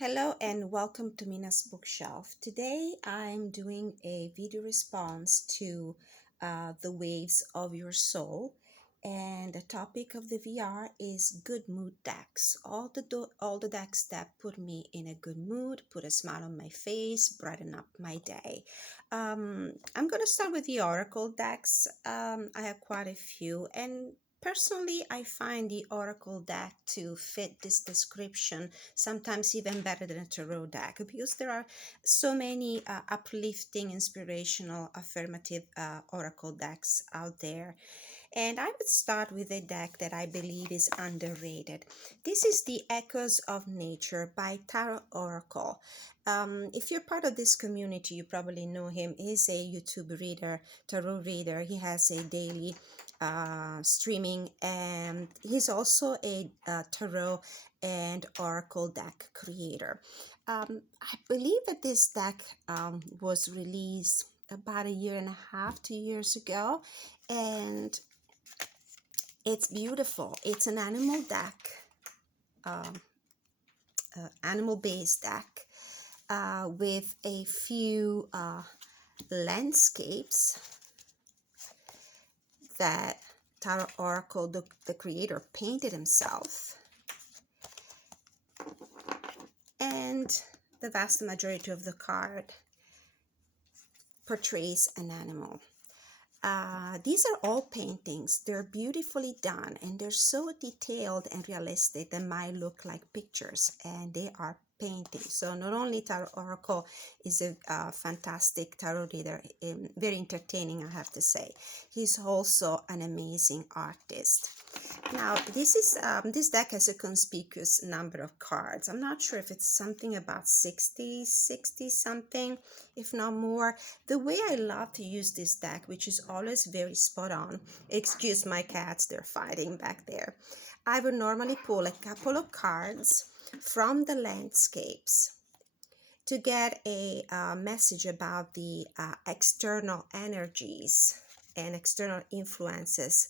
Hello and welcome to Mina's Bookshelf. Today I'm doing a video response to The Waves of Your Soul, and the topic of the VR is good mood decks. All the decks that put me in a good mood, put a smile on my face, brighten up my day. I'm gonna start with the Oracle decks. I have quite a few, and personally I find the Oracle deck to fit this description sometimes even better than a tarot deck, because there are so many uplifting, inspirational, affirmative oracle decks out there. And I would start with a deck that I believe is underrated. This is the Echoes of Nature by Tarot Oracle. If you're part of this community, you probably know him. He's a YouTube reader, tarot reader. He has a daily streaming, and he's also a tarot and oracle deck creator. I believe that this deck was released about a year and a half, 2 years ago, and it's beautiful. It's an animal deck, um, animal-based deck with a few landscapes that Tarot Oracle, the creator, painted himself. And the vast majority of the card portrays an animal. These are all paintings. They're beautifully done, and they're so detailed and realistic they might look like pictures, and they are paintings. So not only Tarot Oracle is a fantastic tarot reader, very entertaining, I have to say, he's also an amazing artist. Now, this deck has a conspicuous number of cards. I'm not sure if it's something about 60 something, if not more. The way I love to use this deck, which is always very spot on, excuse my cats, they're fighting back there. I would normally pull a couple of cards from the landscapes to get a message about the external energies and external influences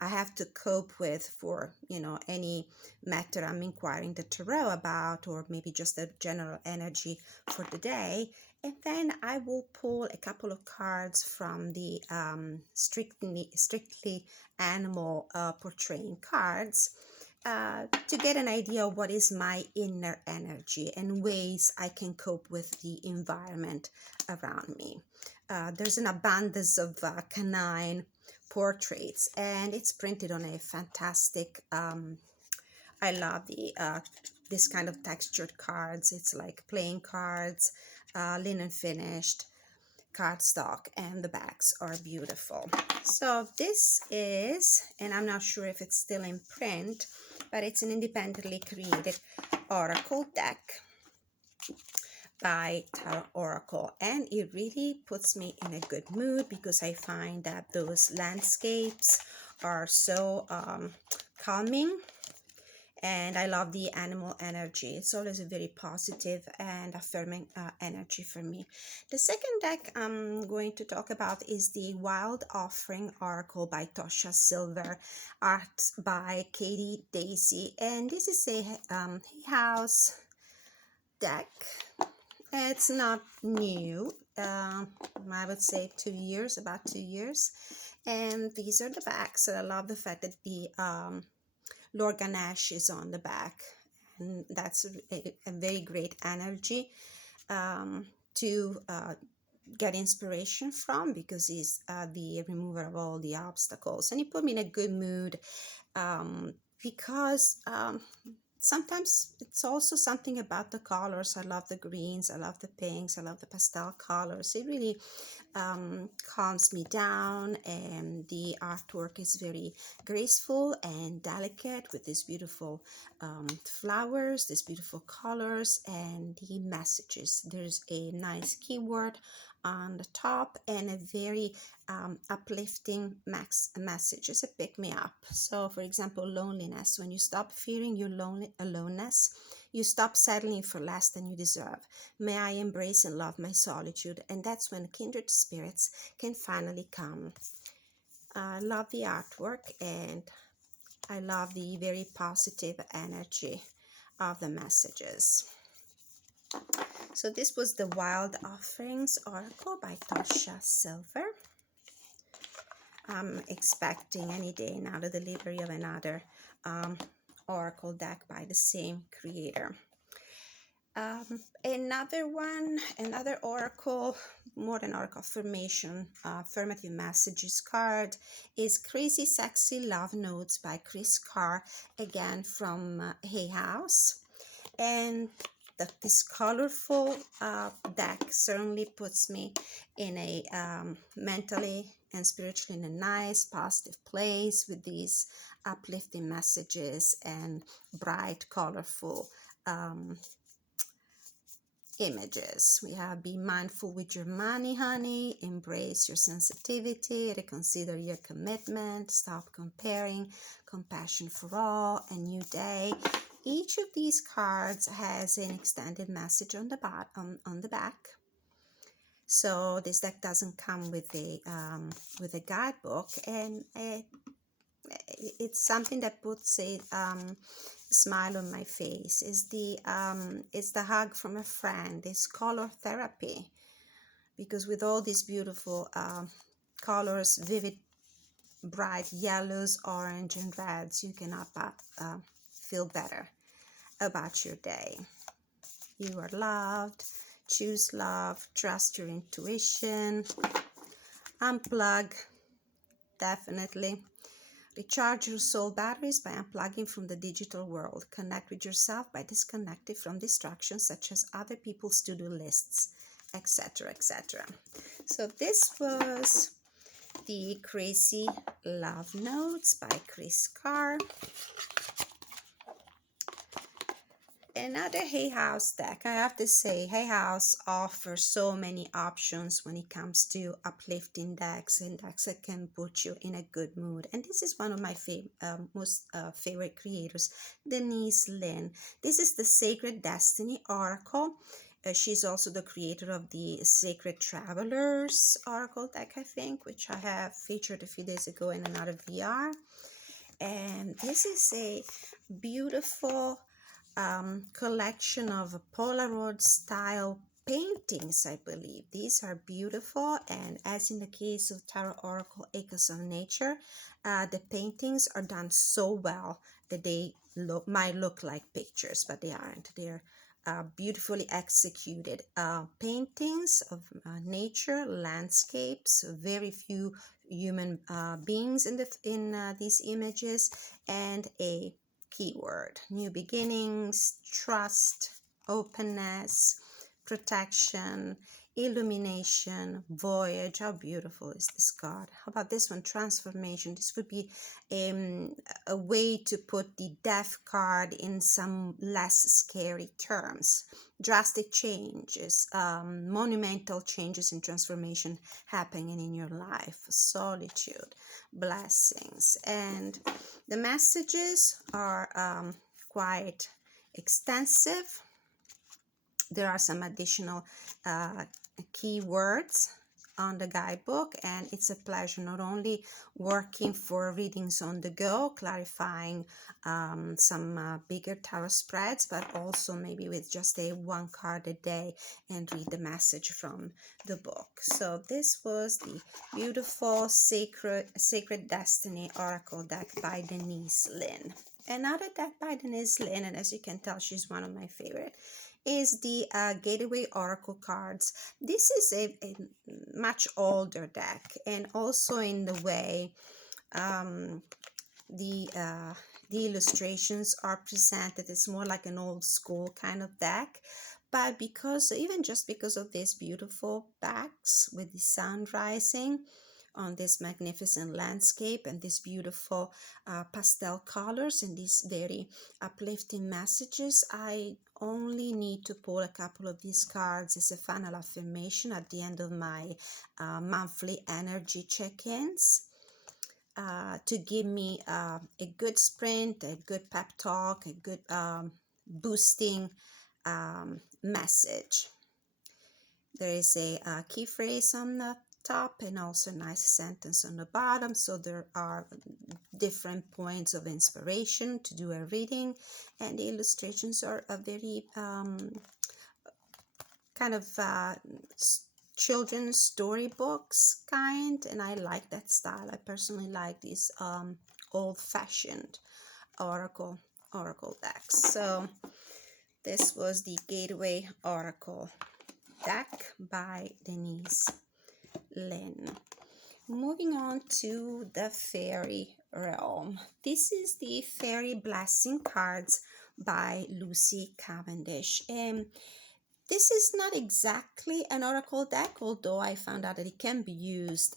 I have to cope with for, any matter I'm inquiring the tarot about, or maybe just a general energy for the day. And then I will pull a couple of cards from the strictly animal portraying cards to get an idea of what is my inner energy and ways I can cope with the environment around me. There's an abundance of canine portraits, and it's printed on a fantastic, I love the this kind of textured cards. It's like playing cards, linen finished cardstock, and the backs are beautiful. So this is, and I'm not sure if it's still in print, but it's an independently created oracle deck by Tarot Oracle, and it really puts me in a good mood because I find that those landscapes are so calming, and I love the animal energy. It's always a very positive and affirming energy for me. The second deck I'm going to talk about is the Wild Offering Oracle by Tosha Silver, art by Katie Daisy, and this is a house deck. It's not new. I would say 2 years, about 2 years. And these are the backs. I love the fact that the Lord Ganesh is on the back. And that's a very great energy to get inspiration from, because he's the remover of all the obstacles. And he put me in a good mood because sometimes it's also something about the colors. I love the greens, I love the pinks, I love the pastel colors. It really calms me down, and the artwork is very graceful and delicate with these beautiful flowers, these beautiful colors, and the messages. There's a nice keyword on the top and a very uplifting message. It's a pick me up. So for example, loneliness. When you stop fearing your aloneness, you stop settling for less than you deserve. May I embrace and love my solitude, and that's when kindred spirits can finally come. I love the artwork, and I love the very positive energy of the messages. So this was the Wild Offerings Oracle by Tosha Silver. I'm expecting any day now the delivery of another Oracle deck by the same creator. Another one, another Oracle, more than Oracle affirmation, affirmative messages card is Crazy Sexy Love Notes by Chris Carr, again from Hay House. And this colorful deck certainly puts me in a mentally and spiritually in a nice positive place with these uplifting messages and bright colorful images. We have be mindful with your money, honey, embrace your sensitivity, reconsider your commitment, stop comparing, compassion for all, a new day. Each of these cards has an extended message on the on the back. So this deck doesn't come with a guidebook, and it's something that puts a smile on my face. It's the hug from a friend. It's color therapy, because with all these beautiful colors, vivid bright yellows, orange and reds, you cannot but feel better about your day. You are loved. Choose love. Trust your intuition. Unplug, definitely. Recharge your soul batteries by unplugging from the digital world. Connect with yourself by disconnecting from distractions such as other people's to-do lists, etc., etc. So this was the Crazy Love Notes by Chris Carr. Another Hay House deck. I have to say, Hay House offers so many options when it comes to uplifting decks and decks that can put you in a good mood. And this is one of my most favorite creators, Denise Linn. This is the Sacred Destiny Oracle. She's also the creator of the Sacred Travelers Oracle deck, I think, which I have featured a few days ago in another VR. And this is a beautiful collection of Polaroid style paintings, I believe. These are beautiful, and as in the case of Tarot Oracle Echoes of Nature, the paintings are done so well that they might look like pictures, but they aren't. They're beautifully executed paintings of nature, landscapes, very few human beings in these images, and a keyword: new beginnings, trust, openness, protection, illumination, voyage. How beautiful is this card? How about this one? Transformation. This would be a way to put the death card in some less scary terms. Drastic changes, monumental changes and transformation happening in your life. Solitude, blessings. And the messages are quite extensive. There are some additional keywords on the guidebook, and it's a pleasure not only working for readings on the go, clarifying some bigger tarot spreads, but also maybe with just a one card a day and read the message from the book. So this was the beautiful Sacred Destiny Oracle deck by Denise Linn. Another deck by Denise Linn, and as you can tell, she's one of my favorite, is the Gateway Oracle cards. This is a much older deck, and also in the way the illustrations are presented, it's more like an old school kind of deck. But just because of these beautiful backs with the sun rising on this magnificent landscape and these beautiful pastel colors and these very uplifting messages, I only need to pull a couple of these cards as a final affirmation at the end of my monthly energy check-ins to give me a good sprint, a good pep talk, a good boosting message. There is a key phrase on the top and also a nice sentence on the bottom, so there are different points of inspiration to do a reading, and the illustrations are very kind of children's storybooks kind, and I like that style. I personally like these old-fashioned oracle decks. So this was the Gateway Oracle deck by Denise Lynn. Moving on to the fairy realm. This is the Fairy Blessing cards by Lucy Cavendish. And this is not exactly an oracle deck, although I found out that it can be used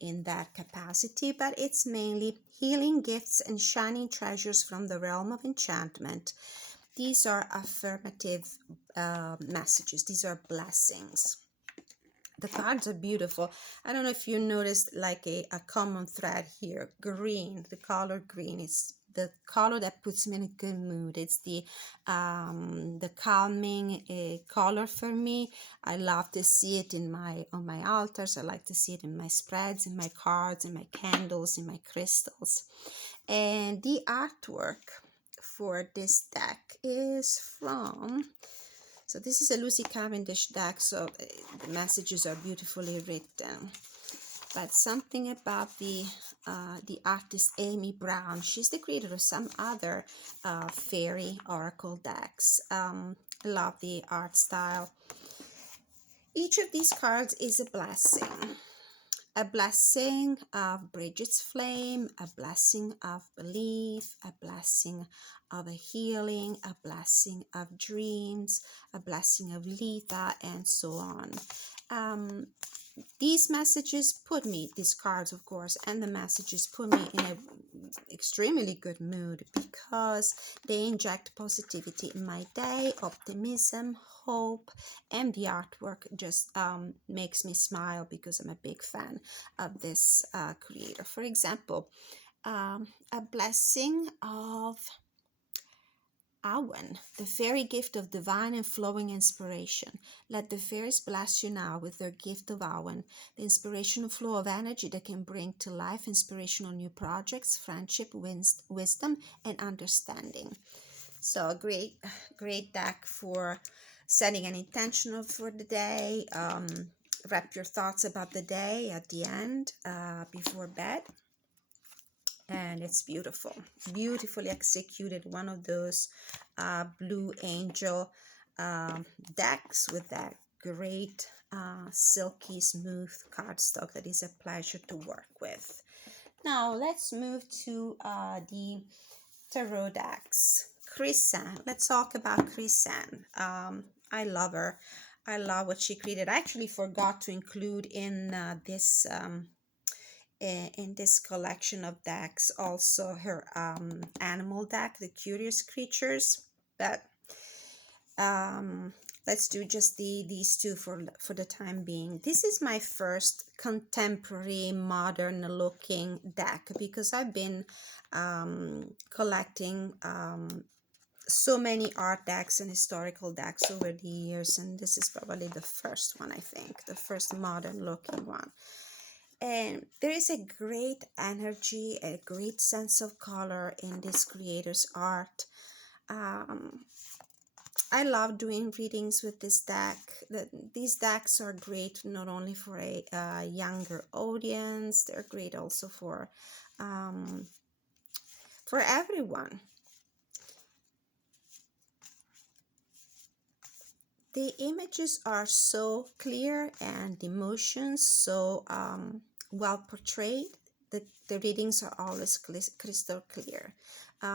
in that capacity, but it's mainly healing gifts and shining treasures from the realm of enchantment. These are affirmative messages. These are blessings. The cards are beautiful. I don't know if you noticed like a common thread here. Green, the color green is the color that puts me in a good mood. It's the calming color for me. I love to see it in on my altars. I like to see it in my spreads, in my cards, in my candles, in my crystals. And the artwork for this deck is from, so this is a Lucy Cavendish deck, so the messages are beautifully written. But something about the artist Amy Brown, she's the creator of some other fairy oracle decks. I love the art style. Each of these cards is a blessing. A blessing of Bridget's flame, a blessing of belief, a blessing of a healing, a blessing of dreams, a blessing of Letha, and so on. These messages put me, these cards of course, and the messages put me in an extremely good mood because they inject positivity in my day, optimism, hope, and the artwork just makes me smile because I'm a big fan of this creator. For example, a blessing of Awen, the fairy gift of divine and flowing inspiration. Let the fairies bless you now with their gift of Awen, the inspirational flow of energy that can bring to life inspirational new projects, friendship, wisdom, and understanding. So a great deck for setting an intention for the day. Wrap your thoughts about the day at the end before bed. And it's beautiful, beautifully executed. One of those Blue Angel decks with that great silky smooth cardstock that is a pleasure to work with. Now let's move to the Pterodacts. Chrisanne. Let's talk about Chrisanne. I love her. I love what she created. I actually forgot to include in this collection of decks also her animal deck, the Curious Creatures. But let's do just these two for the time being. This is my first contemporary modern looking deck because I've been collecting so many art decks and historical decks over the years, and this is probably the first one, I think, the first modern looking one. And there is a great energy, a great sense of color in this creator's art. I love doing readings with this deck. These decks are great not only for a younger audience, they're great also for everyone. The images are so clear and the emotions so well portrayed. The readings are always crystal clear.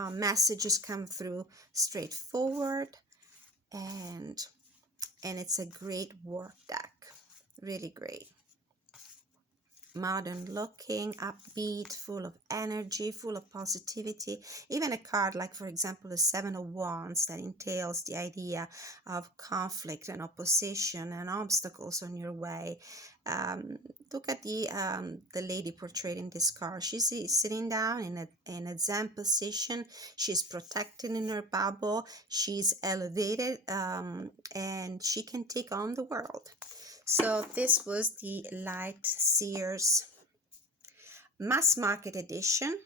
Messages come through straightforward, and it's a great work deck. Really great. Modern looking, upbeat, full of energy, full of positivity. Even a card like, for example, the Seven of Wands that entails the idea of conflict and opposition and obstacles on your way. Look at the lady portrayed in this card. She's sitting down in a Zen position. She's protected in her bubble. She's elevated, and she can take on the world. So this was the Light Seers mass market edition,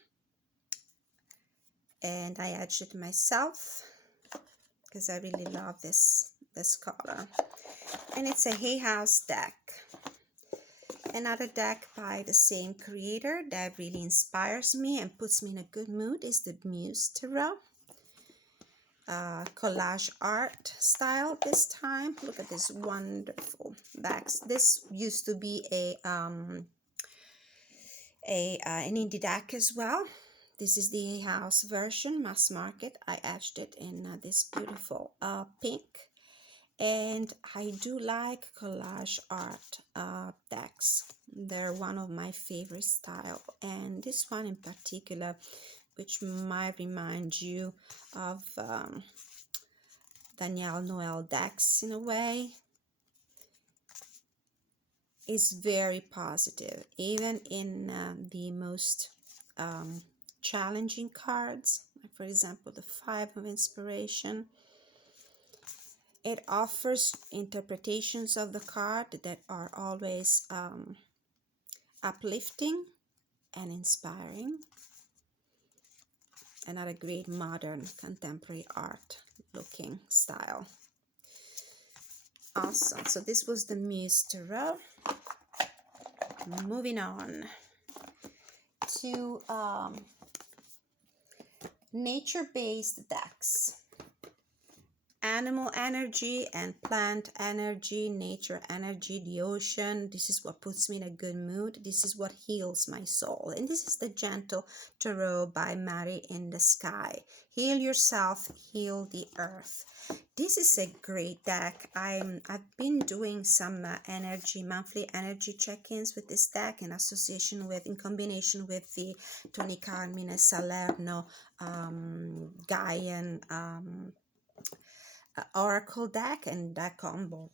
and I edged it myself because I really love this this color. And it's a Hay House deck. Another deck by the same creator that really inspires me and puts me in a good mood is the Muse Tarot. Collage art style this time. Look at this wonderful backs. This used to be an indie deck as well. This is the house version, mass market. I etched it in this beautiful pink. And I do like collage art decks. They're one of my favorite style. And this one in particular, which might remind you of Danielle Noel decks in a way, is very positive. Even in the most challenging cards, like for example the Five of Inspiration, it offers interpretations of the card that are always uplifting and inspiring. Another great modern contemporary art looking style. Awesome. So this was the Muse Tarot. Moving on to nature-based decks. Animal energy and plant energy, nature energy, the ocean. This is what puts me in a good mood. This is what heals my soul. And this is the Gentle Tarot by Mary in the Sky. Heal yourself, heal the earth. This is a great deck. I've been doing some monthly energy check-ins with this deck in combination with the Tony Carmine Salerno Gaian Oracle deck, and that combo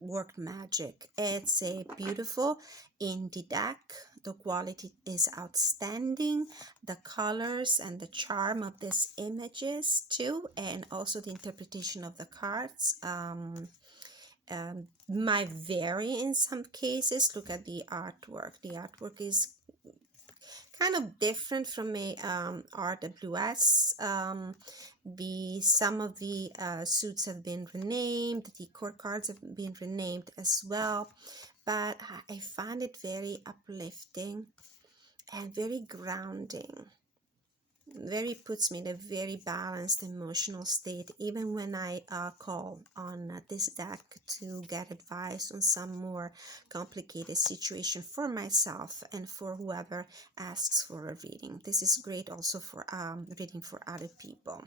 worked magic. It's a beautiful indie deck. The quality is outstanding. The colors and the charm of these images too, and also the interpretation of the cards might vary in some cases. Look at the artwork. The artwork is kind of different from a RWS. Some of the suits have been renamed, the court cards have been renamed as well, but I find it very uplifting and very grounding. Very puts me in a very balanced emotional state, even when I call on this deck to get advice on some more complicated situation for myself and for whoever asks for a reading. This is great also for reading for other people.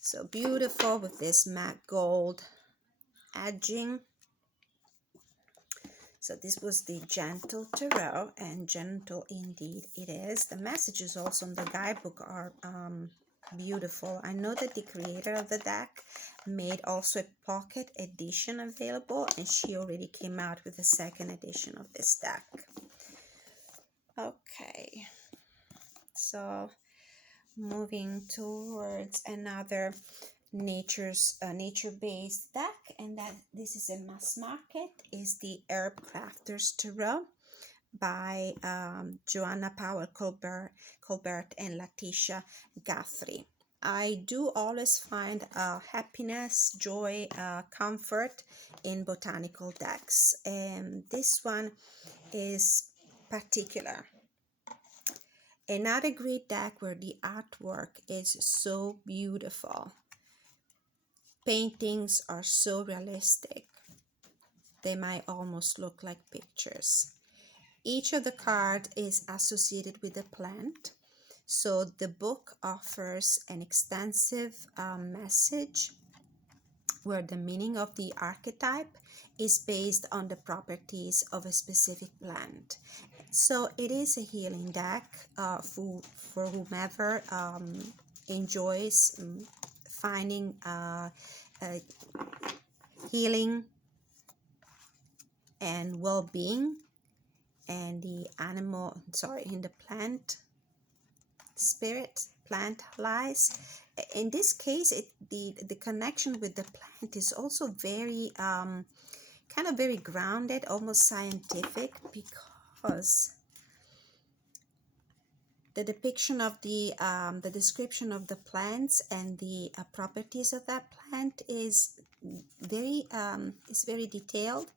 So beautiful with this matte gold edging. So this was the Gentle Terrell, and gentle indeed it is. The messages also in the guidebook are beautiful. I know that the creator of the deck made also a pocket edition available, and she already came out with a second edition of this deck. Okay, so moving towards another nature-based deck, and that this is a mass market, is the Herb Crafters Tarot by Joanna Powell Colbert and Letitia Guthrie. I do always find happiness, joy, comfort in botanical decks, and this one is particular. Another great deck where the artwork is so beautiful. Paintings are so realistic. They might almost look like pictures. Each of the cards is associated with a plant. So the book offers an extensive message where the meaning of the archetype is based on the properties of a specific plant. So it is a healing deck for whomever enjoys finding healing and well-being and in the plant spirit, plant lies. In this case, the connection with the plant is also very kind of very grounded, almost scientific, because the depiction of the description of the plants and the properties of that plant is very detailed,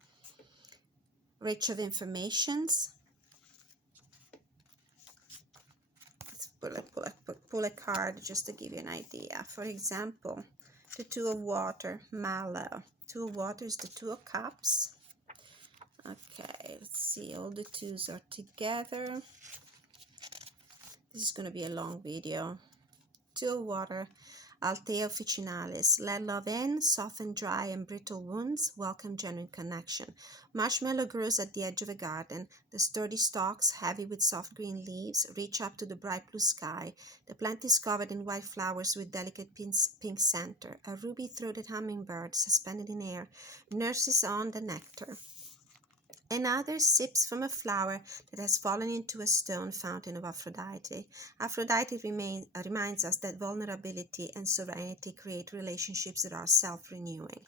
rich of informations. Let's pull a card just to give you an idea. For example, the Two of Water, Mallow. Two of Water is the Two of Cups. Okay, let's see, all the twos are together. This is going to be a long video. Two of Water, Altea officinalis. Let love in, soften dry and brittle wounds, welcome genuine connection. Marshmallow grows at the edge of a garden. The sturdy stalks, heavy with soft green leaves, reach up to the bright blue sky. The plant is covered in white flowers with delicate pink center. A ruby-throated hummingbird, suspended in air, nurses on the nectar. Another sips from a flower that has fallen into a stone fountain of Aphrodite. Aphrodite reminds us that vulnerability and serenity create relationships that are self-renewing.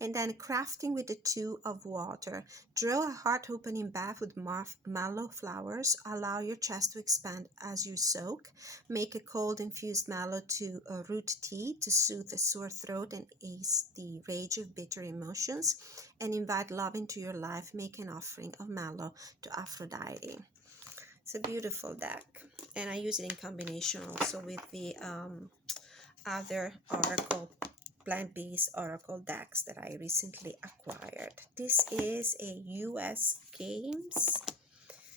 And then crafting with the Two of Water. Draw a heart-opening bath with mallow flowers. Allow your chest to expand as you soak. Make a cold infused mallow to a root tea to soothe a sore throat and ease the rage of bitter emotions. And invite love into your life. Make an offering of mallow to Aphrodite. It's a beautiful deck, and I use it in combination also with the other oracle, plant-based oracle decks that I recently acquired. This is a US Games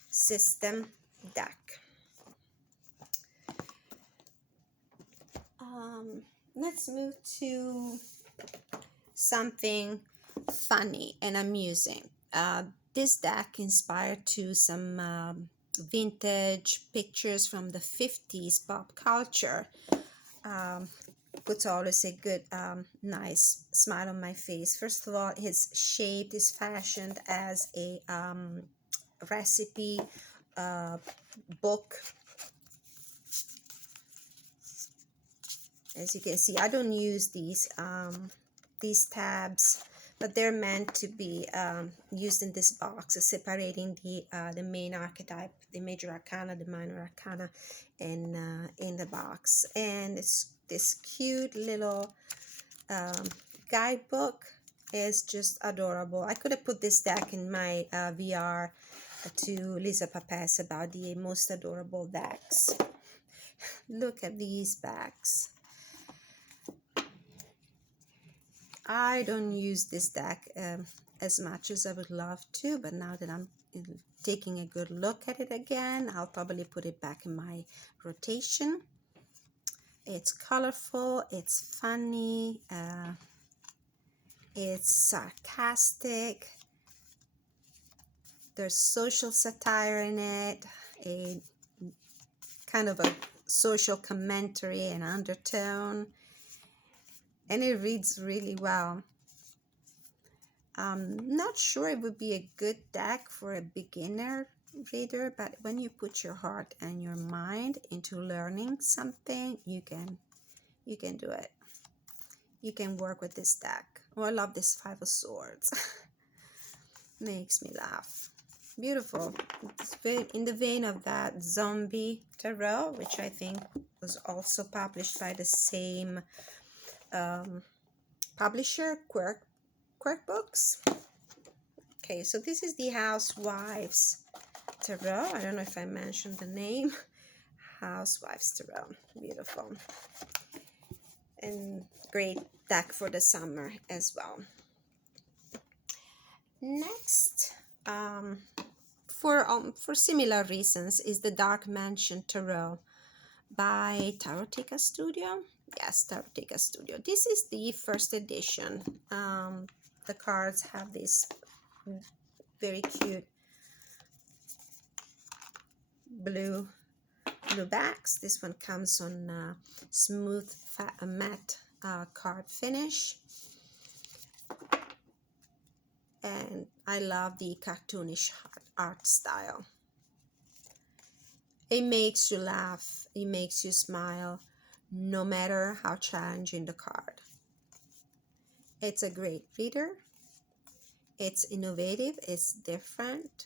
system deck. Let's move to something funny and amusing. This deck inspired to some vintage pictures from the 50s pop culture. Puts always a good, nice smile on my face. First of all, his shape is fashioned as a recipe book. As you can see, I don't use these tabs, but they're meant to be used in this box, separating the main archetype, the major arcana, the minor arcana, in the box. And it's this cute little guidebook is just adorable. I could have put this deck in my VR to Lisa Papes about the most adorable decks. Look at these backs. I don't use this deck as much as I would love to, but now that I'm taking a good look at it again, I'll probably put it back in my rotation. It's colorful, it's funny, it's sarcastic, there's social satire in it, a kind of a social commentary and undertone. And it reads really well. I'm not sure it would be a good deck for a beginner reader, but when you put your heart and your mind into learning something, you can do it. You can work with this deck. Oh, I love this Five of Swords. Makes me laugh. Beautiful. It's very in the vein of that Zombie Tarot, which I think was also published by the same publisher, Quirk Books. Okay, so this is the Housewives Tarot. I don't know if I mentioned the name. Housewives Tarot. Beautiful. And great deck for the summer as well. Next, for similar reasons, is the Dark Mansion Tarot by Tarotica Studio. Yes, Tarotica Studio. This is the first edition. The cards have these very cute blue backs. This one comes on smooth matte card finish. And I love the cartoonish art style. It makes you laugh. It makes you smile, no matter how challenging the card. It's a great reader. It's innovative. It's different.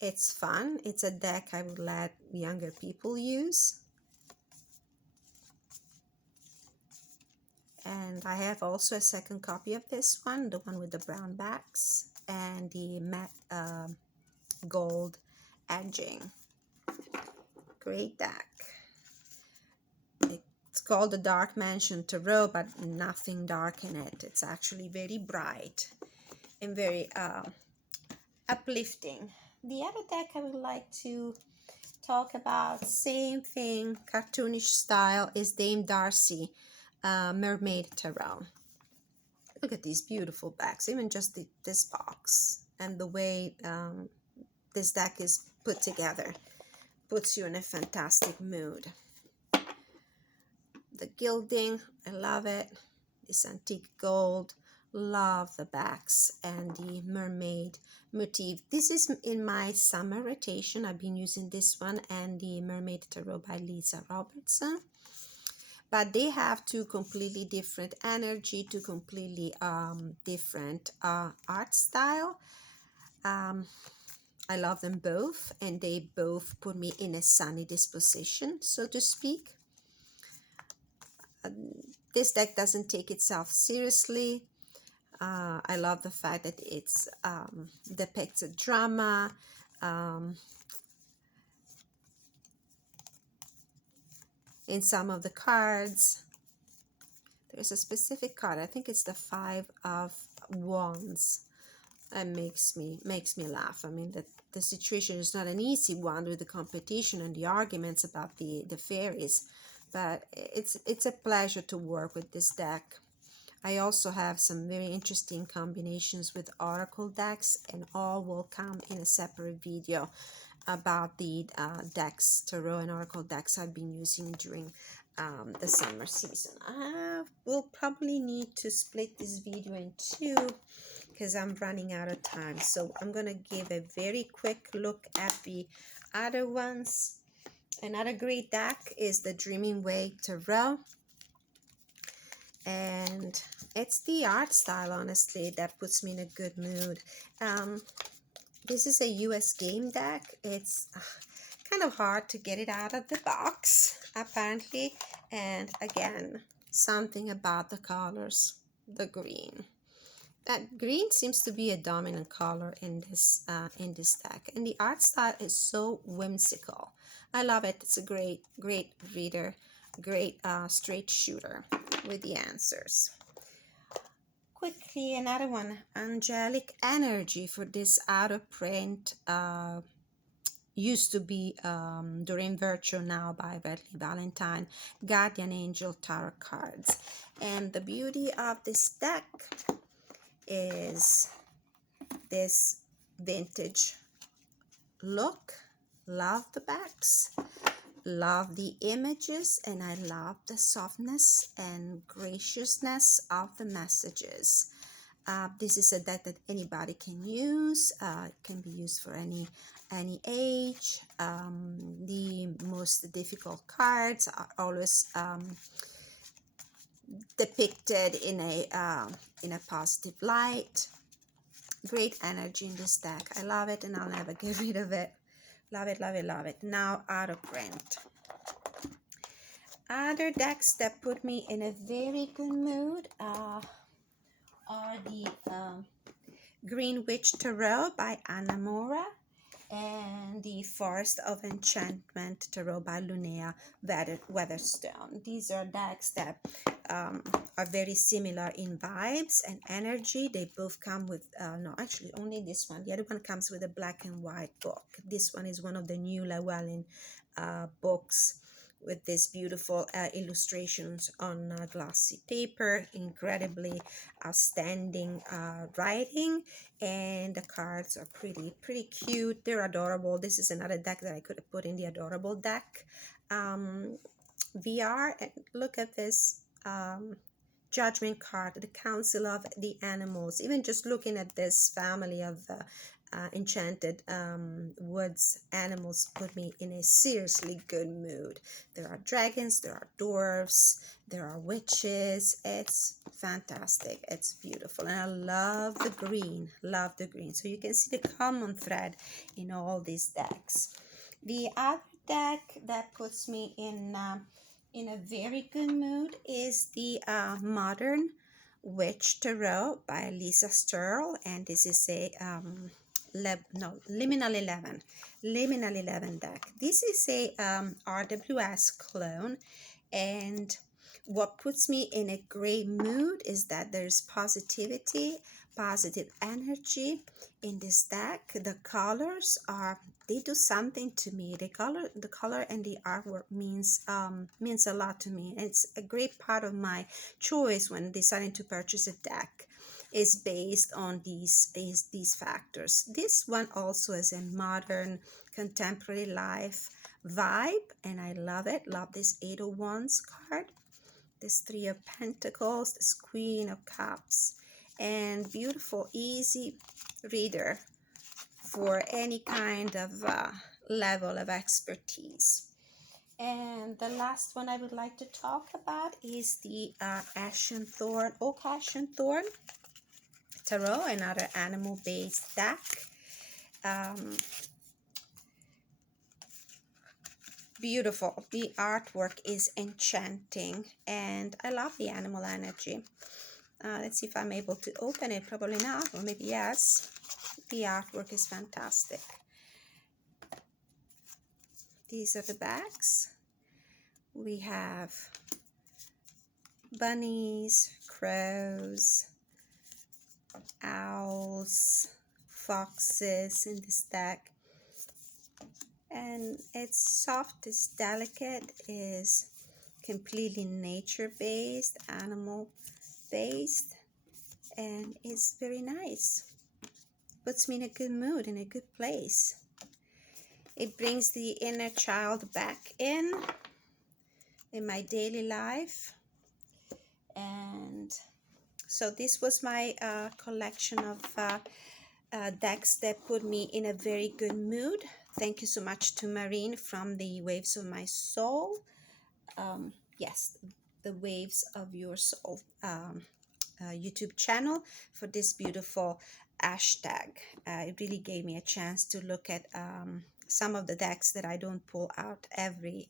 It's fun. It's a deck I would let younger people use. And I have also a second copy of this one, the one with the brown backs and the matte gold edging. Great deck. It's called the Dark Mansion Tarot, but nothing dark in it. It's actually very bright and very uplifting. The other deck I would like to talk about, same thing, cartoonish style, is Dame Darcy Mermaid Tarot. Look at these beautiful backs, even just this box and the way this deck is put together puts you in a fantastic mood. The gilding, I love it. This antique gold, love the backs and the mermaid motif. This is in my summer rotation. I've been using this one and the Mermaid Tarot by Lisa Robertson. But they have two completely different energy, two completely different art style. I love them both, and they both put me in a sunny disposition, so to speak. This deck doesn't take itself seriously. I love the fact that it's depicts a drama. In some of the cards, there's a specific card. I think it's the Five of Wands. That makes me laugh. I mean, the situation is not an easy one with the competition and the arguments about the fairies, but it's a pleasure to work with this deck. I also have some very interesting combinations with oracle decks, and all will come in a separate video about the decks, tarot and oracle decks I've been using during the summer season. I will probably need to split this video in two because I'm running out of time. So I'm going to give a very quick look at the other ones. Another great deck is the Dreaming Way Terrell. And it's the art style, honestly, that puts me in a good mood. This is a US game deck. It's kind of hard to get it out of the box, apparently. And again, something about the colors, the green. That green seems to be a dominant color in this deck, and the art style is so whimsical. I love it. It's a great reader, great straight shooter with the answers. Quickly, another one, Angelic Energy, for this out of print. Used to be Doreen Virtue, now by Bradley Valentine, Guardian Angel Tarot cards. And the beauty of this deck is this vintage look. Love the backs, love the images, and I love the softness and graciousness of the messages. This is a deck that anybody can use. It can be used for any age. The most difficult cards are always depicted in a positive light. Great energy in this deck. I love it, and I'll never get rid of it. Love it, love it, love it. Now out of print. Other decks that put me in a very good mood are the Green Witch Tarot by Anna Mora and the Forest of Enchantment Tarot by Lunea Weatherstone. These are decks that are very similar in vibes and energy. They both come with, no, actually only this one. The other one comes with a black and white book. This one is one of the new Llewellyn books with these beautiful illustrations on glossy paper, incredibly outstanding writing, and the cards are pretty cute. They're adorable. This is another deck that I could have put in the adorable deck VR. And look at this judgment card, the Council of the Animals. Even just looking at this family of enchanted woods animals put me in a seriously good mood. There are dragons, there are dwarves, there are witches. It's fantastic. It's beautiful, and I love the green. Love the green. So you can see the common thread in all these decks. The other deck that puts me in a very good mood is the Modern Witch Tarot by Lisa Terrell, and this is a Liminal 11 deck. This is a RWS clone, and what puts me in a great mood is that there's positivity, positive energy in this deck. The colors are, they do something to me. The color and the artwork means a lot to me. It's a great part of my choice when deciding to purchase a deck is based on these factors. This one also is a modern contemporary life vibe, and I love it. Love this Eight of Wands card, this Three of Pentacles, this Queen of Cups, and beautiful, easy reader for any kind of level of expertise. And the last one I would like to talk about is the Oak Ashen Thorn Tarot, another animal-based deck. Beautiful. The artwork is enchanting, and I love the animal energy. Let's see if I'm able to open it. Probably not, or maybe yes. The artwork is fantastic. These are the backs. We have bunnies, crows, owls, foxes in this deck. And it's soft, it's delicate, is completely nature-based, animal-based, and it's very nice. Puts me in a good mood, in a good place. It brings the inner child back in my daily life. And so this was my collection of decks that put me in a very good mood. Thank you so much to Marine from the Waves of My Soul. Yes, the Waves of Your Soul YouTube channel for this beautiful ashtag. It really gave me a chance to look at some of the decks that I don't pull out every